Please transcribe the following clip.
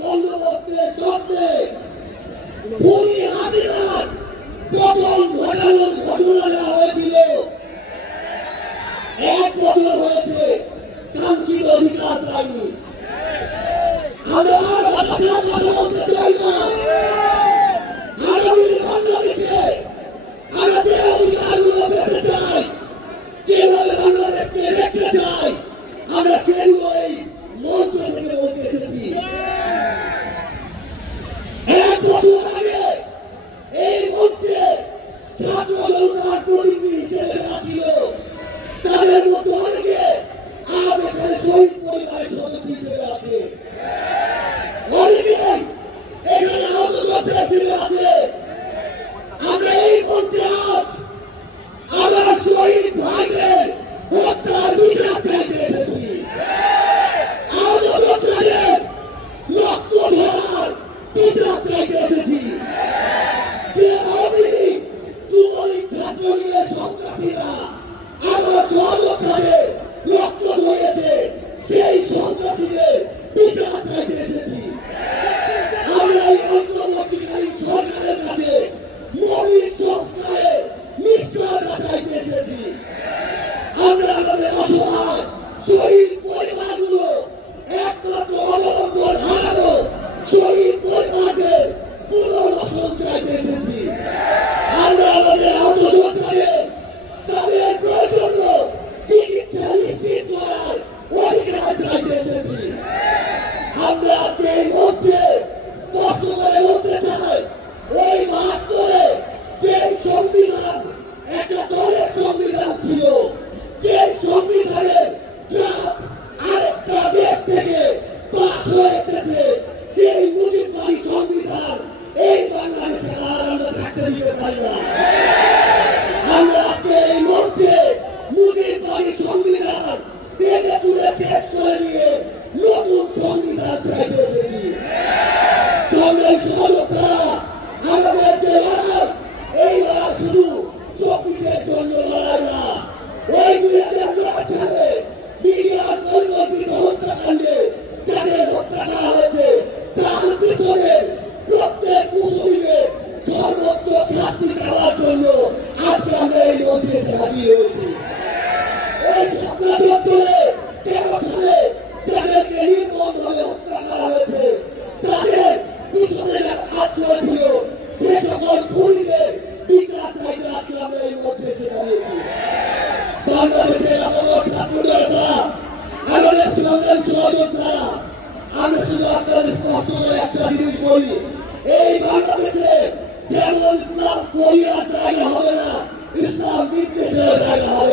বন্দোবস্তের শব্দে ভূমি হাজিরার পতন ঘটানোর ঘোষণা এক বছর হয়েছে কাঙ্ক্ষিত অধিকার পায়নি এইগুলো এক বছর আগে এই মঞ্চে ছাত্র জনতার প্রতিনিধি হিসেবে যারা ছিল, তাদের মধ্যে অনেকে আজ আছে। থাকতে দিতে পারি না আমরা আজকে এই মঞ্চে মুজিববাদী সংবিধান ভেঙে চুরে শেষ করে দিয়ে, নতুন সংবিধান চাইতে এসেছি সংগ্রামী সহযোদ্ধা আমাদের যে লড়াই এই লড়াই শুধু চব্বিশের জন্য লড়াই না। ওই দুই হাজার নয় সালে মিডিয়ার তাদের কাজ করেছিল সে সকল খুনিদের বিচার চাইতে আজকে আমরা এই মঞ্চে এসে দাঁড়িয়েছি বাংলাদেশের আমাদের ছাত্র জনতা আমাদের সংগ্রাম সহযোদ্ধা আমরা শুধু আপনাদের স্পষ্ট করে একটা জিনিস বলি এই বাংলাদেশে যেমন ইসলাম করিয়ার জায়গা হবে না ইসলাম বিদ্বেষের জায়গা হবে